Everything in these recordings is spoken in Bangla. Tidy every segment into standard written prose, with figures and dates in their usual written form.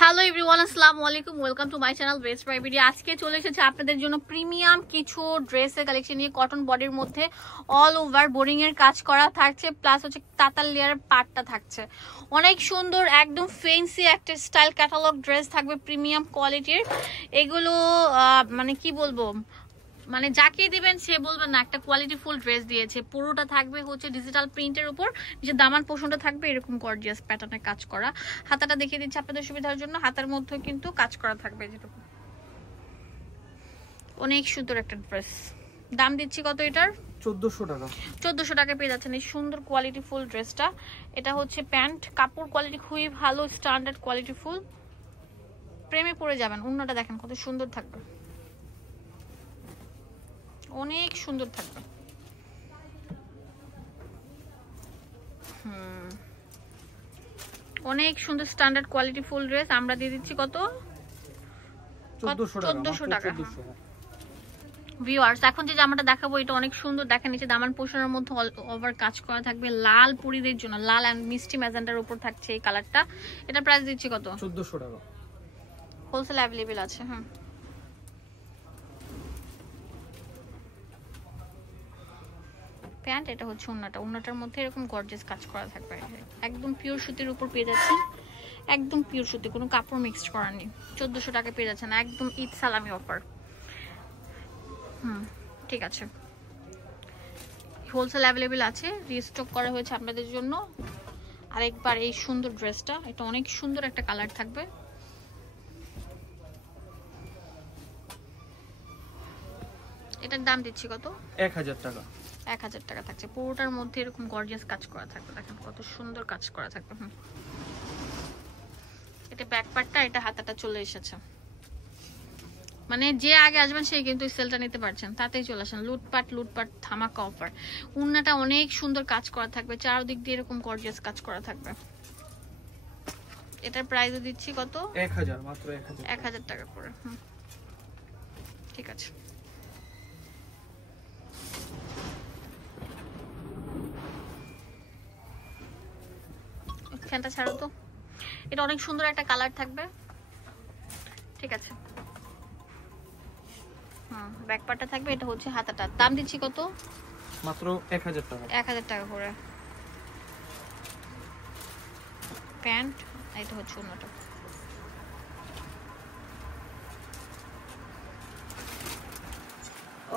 হ্যালো এভরিওয়ান, আসসালামু আলাইকুম, welcome to my channel best by video. আজকে চলে এসেছে আপনাদের জন্য প্রিমিয়াম কিছু ড্রেসের কালেকশন নিয়ে। কটন বডির মধ্যে অল ওভার বোরিং এর কাজ করা থাকছে, প্লাস হচ্ছে তাতাল লেয়ারের পাটটা থাকছে। অনেক সুন্দর একদম ফেন্সি একটা স্টাইল ক্যাটালগ ড্রেস থাকবে প্রিমিয়াম কোয়ালিটির। এগুলো মানে কি বলবো, মানে যাকে দিবেন সে বলবেন না একটা কোয়ালিটি ফুল ড্রেস দিয়েছে। পুরোটা থাকবে হচ্ছে ডিজিটাল প্রিন্টের উপর, যে দামান পোষণটা থাকবে এরকম গর্জিয়াস প্যাটার্নে কাজ করা। হাতাটা দেখিয়ে দিচ্ছি আপনাদের সুবিধার জন্য। হাতার মধ্যে কিন্তু কাজ করা থাকবে, যেটুকু অনেক সুন্দর একটা ড্রেস। দাম দিচ্ছি কত এটার? 1400 টাকা। 1400 টাকা পেয়ে যাচ্ছেন এই সুন্দর কোয়ালিটি ফুল ড্রেসটা। এটা হচ্ছে প্যান্ট, কাপড় কোয়ালিটি খুবই ভালো, স্ট্যান্ডার্ড কোয়ালিটি ফুল। প্রেমে পড়ে যাবেন। ওড়নাটা দেখেন কত সুন্দর থাকবে, অনেক সুন্দর থাকবে। অনেক সুন্দর স্ট্যান্ডার্ড কোয়ালিটি ফুল ড্রেস। আমরা দিয়ে দিচ্ছি কত? 1400 টাকা। ভিউয়ার্স, এখন যে জামাটা দেখাবো এটা অনেক সুন্দর। দেখেন নিচে দামান পোষণের মধ্যে অল ওভার কাজ করা থাকবে, লাল পরিদের জন্য, লাল এন্ড মিষ্টি ম্যাজেন্ডার উপর থাকছে এই কালারটা। এটা প্রাইস দিচ্ছি কত? 1400 টাকা। হোলসেল অ্যাভেলেবেল আছে। প্যান্ট, এটা হচ্ছে ওড়নাটা। ওড়নাটার মধ্যে এরকম গর্জিয়াস কাজ করা থাকবে, একদম পিওর সুতির উপর পেয়ে যাচ্ছেন, একদম পিওর সুতি, কোনো কাপড় মিক্সড করার নেই। 1400 টাকা পেয়ে যাচ্ছেন, একদম ঈদ সালামি অফার। ঠিক আছে, হোলসেল অ্যাভেলেবেল আছে, রিস্টক করা হয়েছে আপনাদের জন্য। আরেকবার এই সুন্দর ড্রেসটা, এটা অনেক সুন্দর একটা কালার থাকবে। এটার দাম দিচ্ছি কত? 1000 টাকা। 1000 টাকা থাকছে। পুরোটার মধ্যে এরকম গর্জিয়াস কাজ করা থাকবে, দেখেন কত সুন্দর কাজ করা থাকবে। এটা ব্যাক পার্টটা, এটা হাতাটা চলে এসেছে। মানে যে আগে আসবেন সেই কিন্তু সেলটা নিতে পারছেন, তাতেই চলে আসেন। লুটপাট লুটপাট ধামাকা অফার। উন্নাটা অনেক সুন্দর কাজ করা থাকবে, চারদিক দিয়ে এরকম গর্জিয়াস কাজ করা থাকবে। এটার প্রাইসও দিচ্ছি কত? 1000, মাত্র 1000। 1000 টাকা করে। ঠিক আছে, ফ্যানটা ছাড়ো তো। এটা অনেক সুন্দর একটা কালার থাকবে। ঠিক আছে, ব্যাক পার্টটা থাকবে, এটা হচ্ছে হাতাটা। দাম দিচ্ছি কত? মাত্র 1000 টাকা। 1000 টাকা করে। প্যান্ট, এটা হচ্ছে ওড়নাটা।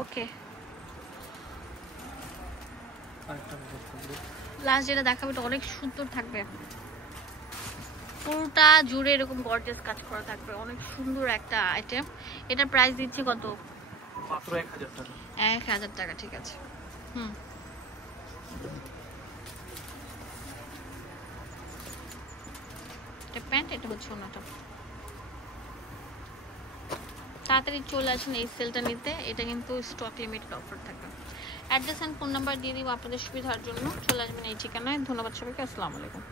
ওকে, লাস্ট যেটা দেখাবো এটা অনেক সুন্দর থাকবে, পুরোটা জুড়ে এরকম গর্জিয়াস কাজ করা থাকবে, অনেক সুন্দর একটা আইটেম। এটার প্রাইস দিচ্ছি কত? মাত্র 1000 টাকা। 1000 টাকা। ঠিক আছে, এটা প্যান্ট, এটা হচ্ছে ওড়নাটা। তাড়াতাড়ি চলে আসেন এই সেলটা নিতে, এটা কিন্তু স্টক লিমিটেড অফার থাকবে। অ্যাড্রেস এন্ড ফোন নাম্বার দিয়ে দিব আপনাদের সুবিধার জন্য। চলে আসবেন এই ঠিকানায়। ধন্যবাদ সবাইকে, আসসালামু আলাইকুম।